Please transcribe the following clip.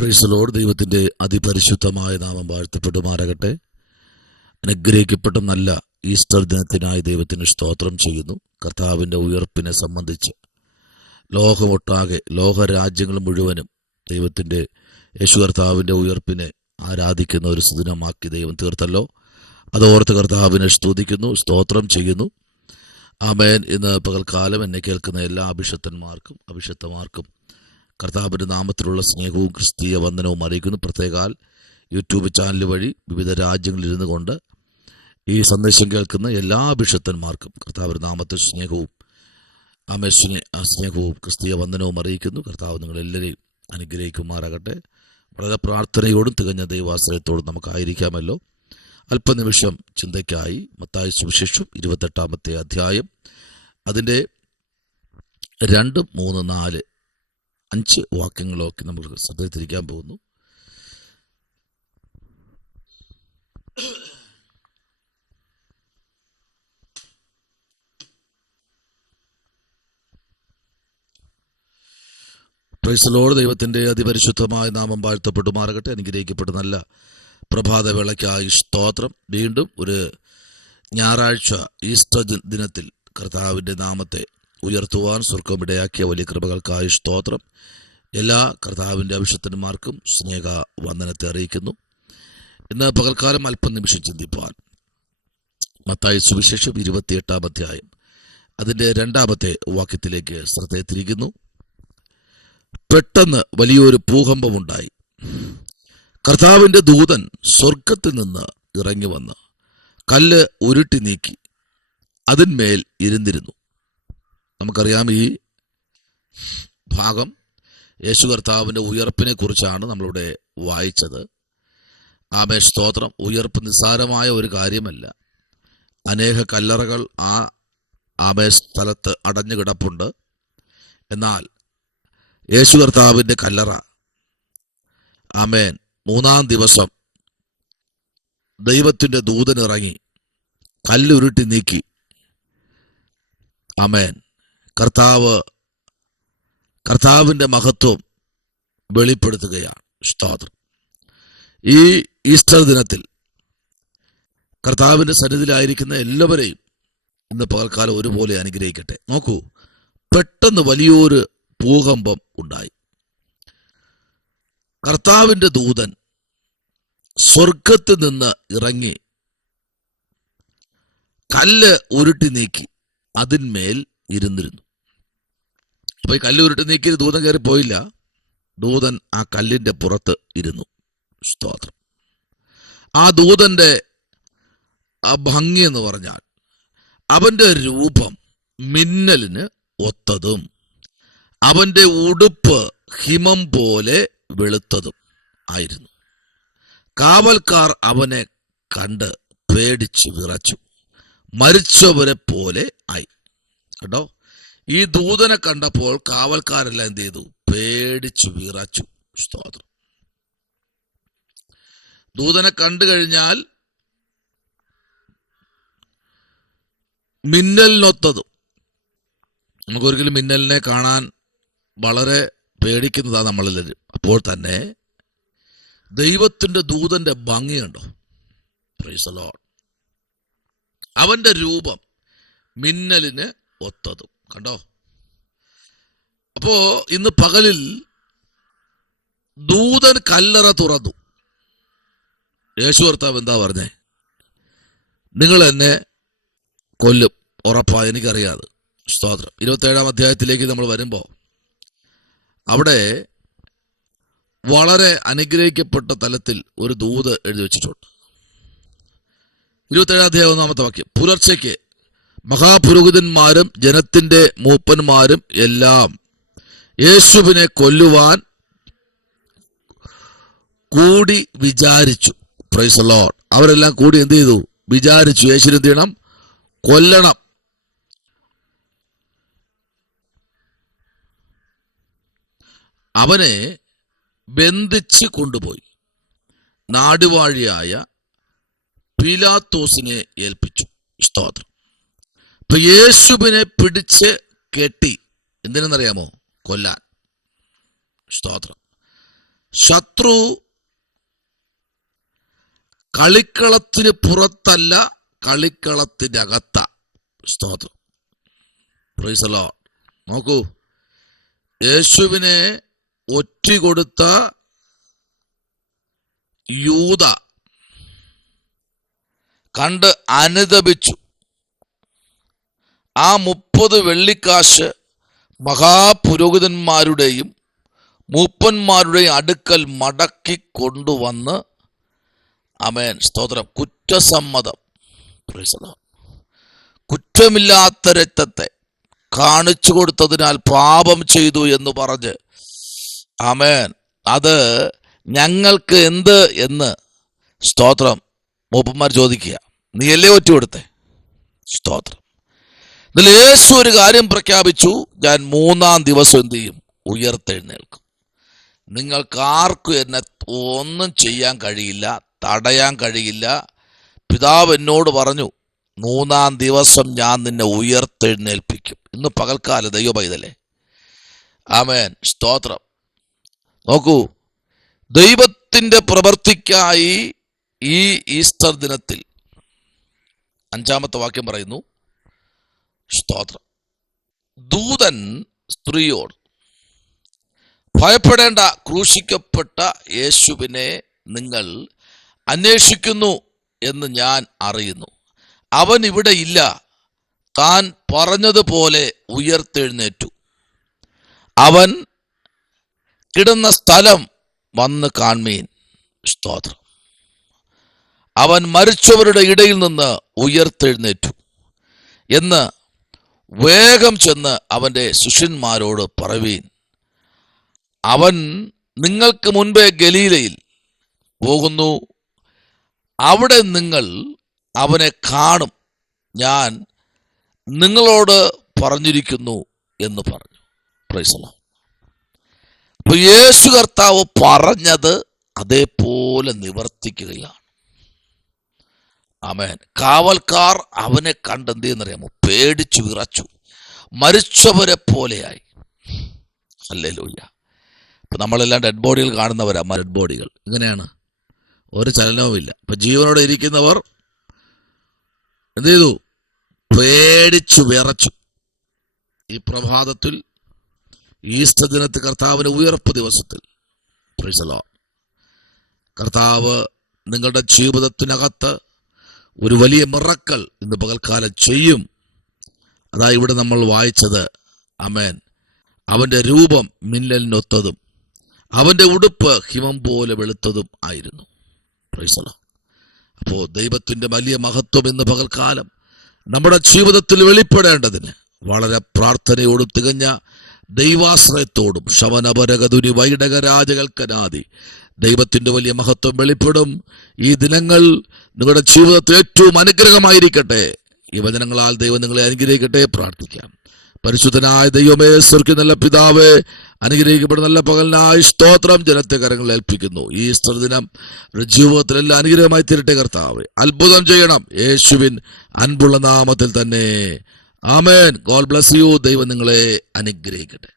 Praise the Lord. ദൈവത്തിന്റെ അതിപരിശുദ്ധമായ നാമം വാഴ്ത്തപ്പെടുമാറാകട്ടെ. അനുഗ്രഹിക്കപ്പെട്ട നല്ല ഈസ്റ്റർ ദിനത്തിനായി ദൈവത്തിന് സ്തോത്രം ചെയ്യുന്നു. കർത്താവിന്റെ ഉയർപ്പിനെ സംബന്ധിച്ച് ലോകമൊട്ടാകെ, ലോകരാജ്യങ്ങൾ മുഴുവനും ദൈവത്തിന്റെ യേശു കർത്താവിന്റെ ഉയർപ്പിനെ ആരാധിക്കുന്ന ഒരു സുദിനമാക്കി ദൈവം തീർത്തല്ലോ. അതോർത്ത് കർത്താവിനെ സ്തുതിക്കുന്നു, സ്തോത്രം ചെയ്യുന്നു. ആമേൻ. ഇന്ന് പകൽക്കാലം എന്നെ കേൾക്കുന്ന എല്ലാ അഭിഷക്തന്മാർക്കും കർത്താവിന്റെ നാമത്തിലുള്ള സ്നേഹവും ക്രിസ്തീയ വന്ദനവും അറിയിക്കുന്നു. പ്രത്യേകാൽ യൂട്യൂബ് ചാനൽ വഴി വിവിധ രാജ്യങ്ങളിൽ ഇരുന്നു കൊണ്ട് ഈ സന്ദേശം കേൾക്കുന്ന എല്ലാ അഭിഷക്തന്മാർക്കും കർത്താവിന്റെ നാമത്തിൽ സ്നേഹവും ക്രിസ്തീയ വന്ദനവും അറിയിക്കുന്നു. കർത്താവ് നിങ്ങളെല്ലാവരെയും അനുഗ്രഹിക്കുമാറാകട്ടെ. വളരെ പ്രാർത്ഥനയോടും തികഞ്ഞ ദൈവാശ്രയത്തോടും നമുക്കായിരിക്കാമല്ലോ. അല്പനിമിഷം ചിന്തയ്ക്കായി മത്തായി സുവിശേഷം 28 അധ്യായം അതിൻ്റെ 2, 3, 4, 5 വാക്യങ്ങളൊക്കെ നമ്മൾ ശ്രദ്ധയിലിരിക്കാൻ പോകുന്നു. Praise the Lord. ദൈവത്തിന്റെ അതിപരിശുദ്ധമായ നാമം വാഴ്ത്തപ്പെടുമാറാകട്ടെ. അനുഗ്രഹിക്കപ്പെട്ട നല്ല പ്രഭാതവേളയ്ക്കായി സ്തോത്രം. വീണ്ടും ഒരു ഞായറാഴ്ച ഈസ്റ്റർ ദിനത്തിൽ കർത്താവിൻ്റെ നാമത്തെ ഉയർത്തുവാൻ സ്വർഗ്ഗം ഇടയാക്കിയ വലിയ കൃപകൾക്കായി സ്തോത്രം. എല്ലാ കർത്താവിൻ്റെ അഭിഷക്തന്മാർക്കും സ്നേഹ വന്ദനത്തെ അറിയിക്കുന്നു. ഇന്ന് പകൽക്കാലം അല്പനിമിഷം ചിന്തിപ്പാൻ മത്തായി സുവിശേഷം 28 അധ്യായം അതിൻ്റെ 2 വാക്യത്തിലേക്ക് ശ്രദ്ധയെ തിരിക്കുന്നു. പെട്ടെന്ന് വലിയൊരു ഭൂകമ്പമുണ്ടായി. കർത്താവിന്റെ ദൂതൻ സ്വർഗത്തിൽ നിന്ന് ഇറങ്ങി വന്ന് കല്ല് ഉരുട്ടി നീക്കി അതിന്മേൽ ഇരുന്നിരുന്നു. നമുക്കറിയാം, ഈ ഭാഗം യേശു കർത്താവിന്റെ ഉയർപ്പിനെ കുറിച്ചാണ് നമ്മളിവിടെ വായിച്ചത്. ആമേ സ്തോത്രം. ഉയർപ്പ് നിസ്സാരമായ ഒരു കാര്യമല്ല. അനേക കല്ലറകൾ ആമേ സ്ഥലത്ത് അടഞ്ഞു കിടപ്പുണ്ട്. എന്നാൽ യേശു കർത്താവിന്റെ കല്ലറ ആമേൻ 3-ാം ദിവസം ദൈവത്തിന്റെ ദൂതൻ ഇറങ്ങി കല്ലുരുട്ടി നീക്കി. ആമേൻ. കർത്താവിന്റെ മഹത്വം വെളിപ്പെടുത്തുകയാണ്. സ്തോത്രം. ഈ ഈസ്റ്റർ ദിനത്തിൽ കർത്താവിന്റെ സന്നിധിയിലായിരിക്കുന്ന എല്ലാവരെയും ഇന്ന് പകൽക്കാലം ഒരുപോലെ അനുഗ്രഹിക്കട്ടെ. നോക്കൂ, പെട്ടെന്ന് വലിയൊരു ഭൂകമ്പം ഉണ്ടായി. കർത്താവിന്റെ ദൂതൻ സ്വർഗത്തിൽ നിന്ന് ഇറങ്ങി കല്ല് ഉരുട്ടി നീക്കി അതിന്മേൽ ഇരുന്നിരുന്നു. അപ്പൊ ഈ കല്ല് ഉരുട്ടി നീക്കി ദൂതൻ കയറി പോയില്ല. ദൂതൻ ആ കല്ലിന്റെ പുറത്ത് ഇരുന്നു. സ്തോത്രം. ആ ദൂതന്റെ ആ ഭംഗി എന്ന് പറഞ്ഞാൽ അവന്റെ രൂപം മിന്നലിന് ഒത്തതും അവന്റെ ഉടുപ്പ് ഹിമം പോലെ വെളുത്തതും ആയിരുന്നു. കാവൽക്കാർ അവനെ കണ്ട് പേടിച്ചു വിറച്ചു, മരിച്ചവരെ പോലെ ആയി. കേട്ടോ, ഈ ദൂതനെ കണ്ടപ്പോൾ കാവൽക്കാരെല്ലാം എന്ത് ചെയ്തു? പേടിച്ചു വിറച്ചു. സ്തോത്രം. ദൂതനെ കണ്ടു കഴിഞ്ഞാൽ മിന്നലിനൊത്തതും. നമുക്കൊരിക്കലും മിന്നലിനെ കാണാൻ വളരെ പേടിക്കുന്നതാണ് നമ്മളെല്ലാവരും. അപ്പോൾ തന്നെ ദൈവത്തിന്റെ ദൂതന്റെ ഭംഗിയുണ്ടോ? Praise the Lord. അവന്റെ രൂപം മിന്നലിന് ഒത്തതും. കണ്ടോ? അപ്പോ ഇന്ന് പകലിൽ ദൂതൻ കല്ലറ തുറന്നു. യേശു കർത്താവ് എന്താ പറഞ്ഞേ? നിങ്ങൾ എന്നെ കൊല്ലും, ഉറപ്പാ, എനിക്കറിയാതെ. സ്തോത്രം. 27-ാം അധ്യായത്തിലേക്ക് നമ്മൾ വരുമ്പോ അവിടെ വളരെ അനുഗ്രഹിക്കപ്പെട്ട തലത്തിൽ ഒരു ദൂത് എഴുതി വെച്ചിട്ടുണ്ട്. 27-ാം അധ്യായം 1-ാമത്തെ വാക്യം. പുലർച്ചയ്ക്ക് മഹാപുരോഹിതന്മാരും ജനത്തിന്റെ മൂപ്പന്മാരും എല്ലാം യേശുവിനെ കൊല്ലുവാൻ കൂടി വിചാരിച്ചു. Praise the Lord. അവരെല്ലാം കൂടി എന്ത് ചെയ്തു? വിചാരിച്ചു യേശുവിനെ എന്ത് ചെയ്യണം? കൊല്ലണം. അവനെ ബന്ധിച്ച് കൊണ്ടുപോയി നാടുവാഴിയായ പീലാത്തോസിനെ ഏൽപ്പിച്ചു. സ്തോത്രം. ഇപ്പൊ യേശുവിനെ പിടിച്ച് കെട്ടി. എന്തിനെന്നറിയാമോ? കൊല്ലാൻ. സ്തോത്രം. ശത്രു കളിക്കളത്തിന് പുറത്തല്ല, കളിക്കളത്തിനകത്ത. സ്തോത്രം. Praise the Lord. നോക്കൂ, യേശുവിനെ ഒറ്റി കൊടുത്ത യൂദ കണ്ട് അനുതപിച്ചു. ആ 30 വെള്ളിക്കാശ് മഹാപുരോഹിതന്മാരുടെയും മൂപ്പന്മാരുടെയും അടുക്കൽ മടക്കി കൊണ്ടുവന്ന്, ആമേൻ, സ്തോത്രം, കുറ്റസമ്മതം, കുറ്റമില്ലാത്ത രക്തത്തെ കാണിച്ചു കൊടുത്തതിനാൽ പാപം ചെയ്തു എന്ന് പറഞ്ഞ്, ആമേൻ, അത് ഞങ്ങൾക്ക് എന്ത് എന്ന്, സ്തോത്രം, മൂപ്പന്മാർ ചോദിക്കുക. നീയല്ലേ ഒറ്റ കൊടുത്തേ? സ്തോത്രം. ഇതിൽ യേശു ഒരു കാര്യം പ്രഖ്യാപിച്ചു, ഞാൻ 3-ാം ദിവസം എന്ത് ചെയ്യും? ഉയർത്തെഴുന്നേൽക്കും. നിങ്ങൾക്ക് ആർക്കും എന്നെ ഒന്നും ചെയ്യാൻ കഴിയില്ല, തടയാൻ കഴിയില്ല. പിതാവ് എന്നോട് പറഞ്ഞു, 3-ാം ദിവസം ഞാൻ നിന്നെ ഉയർത്തെഴുന്നേൽപ്പിക്കും. ഇന്ന് പകൽക്കാല ദൈവ പൈതലേ, ആമേൻ, സ്തോത്രം. നോക്കൂ, ദൈവത്തിൻ്റെ പ്രവൃത്തിക്കായി ഈ ഈസ്റ്റർ ദിനത്തിൽ 5-ാമത്തെ വാക്യം പറയുന്നു, സ്തോത്രം, ദൂതൻ സ്ത്രീയോട്, ഭയപ്പെടേണ്ട, ക്രൂശിക്കപ്പെട്ട യേശുവിനെ നിങ്ങൾ അന്വേഷിക്കുന്നു എന്ന് ഞാൻ അറിയുന്നു. അവൻ ഇവിടെ ഇല്ല, താൻ പറഞ്ഞതുപോലെ ഉയർത്തെഴുന്നേറ്റു. അവൻ കിടന്ന സ്ഥലം വന്ന് കാൺമീൻ. സ്തോത്രം. അവൻ മരിച്ചവരുടെ ഇടയിൽ നിന്ന് ഉയർത്തെഴുന്നേറ്റു എന്ന് വേഗം ചെന്ന് അവൻ്റെ ശിഷ്യന്മാരോട് പറവീൻ. അവൻ നിങ്ങൾക്ക് മുൻപേ ഗലീലയിൽ പോകുന്നു, അവിടെ നിങ്ങൾ അവനെ കാണും, ഞാൻ നിങ്ങളോട് പറഞ്ഞിരിക്കുന്നു എന്ന് പറഞ്ഞു. Praise the Lord. അപ്പോൾ യേശു കർത്താവ് പറഞ്ഞത് അതേപോലെ നിവർത്തിക്കുകയാണ്. ആമേൻ. കാവൽക്കാർ അവനെ കണ്ടെന്ത് ചെയ്യുന്നറിയാമോ? പേടിച്ചു വിറച്ചു, മരിച്ചവരെ പോലെയായി. ഹല്ലേലൂയ. ഇപ്പൊ നമ്മളെല്ലാം ഡെഡ് ബോഡികൾ കാണുന്നവരാ. ഡെഡ് ബോഡികൾ ഇങ്ങനെയാണ്, ഒരു ചലനവുമില്ല. ഇപ്പൊ ജീവനോടെ ഇരിക്കുന്നവർ എന്ത് ചെയ്തു? പേടിച്ചു വിറച്ചു. ഈ പ്രഭാതത്തിൽ, ഈസ്റ്റർ ദിനത്തിൽ, കർത്താവിന്റെ ഉയർപ്പ് ദിവസത്തിൽ, പ്രൈസ് ദി ലോർഡ്, കർത്താവ് നിങ്ങളുടെ ജീവിതത്തിനകത്ത് ഒരു വലിയ മിറക്കൽ ഇന്ന് പകൽക്കാലം ചെയ്യും. അതാ ഇവിടെ നമ്മൾ വായിച്ചത്. ആമേൻ. അവന്റെ രൂപം മിന്നലിനൊത്തതും അവന്റെ ഉടുപ്പ് ഹിമം പോലെ വെളുത്തതും ആയിരുന്നു. Praise the Lord. അപ്പോൾ ദൈവത്തിന്റെ വലിയ മഹത്വം ഇന്ന് പകൽക്കാലം നമ്മുടെ ജീവിതത്തിൽ വെളിപ്പെടേണ്ടതിന് വളരെ പ്രാർത്ഥനയോടും തികഞ്ഞ ദൈവാശ്രയത്തോടും ശവനപരകതുനി വൈഡകരാജകൽക്കനാദി ദൈവത്തിന്റെ വലിയ മഹത്വം വെളിപ്പെടും. ഈ ദിനങ്ങൾ നിങ്ങളുടെ ജീവിതത്തിൽ ഏറ്റവും അനുഗ്രഹമായിരിക്കട്ടെ. ഈ വചനങ്ങളാൽ ദൈവം നിങ്ങളെ അനുഗ്രഹിക്കട്ടെ. പ്രാർത്ഥിക്കാം. പരിശുദ്ധനായ ദൈവമേ, സ്വർഗ്ഗീയ നല്ല പിതാവേ, അനുഗ്രഹിക്കപ്പെടുന്ന നല്ല പകലിനായി സ്തോത്രം. ജനത്തെ കരങ്ങളിൽ ഏൽപ്പിക്കുന്നു. ഈ ഈസ്റ്റർ ദിനം ജീവിതത്തിലെല്ലാം അനുഗ്രഹമായി തീരട്ടെ കർത്താവേ. അത്ഭുതം ചെയ്യണം, യേശുവിൻ അൻപുള്ള നാമത്തിൽ തന്നെ. ആമേൻ. God bless you. ദൈവം നിങ്ങളെ അനുഗ്രഹിക്കട്ടെ.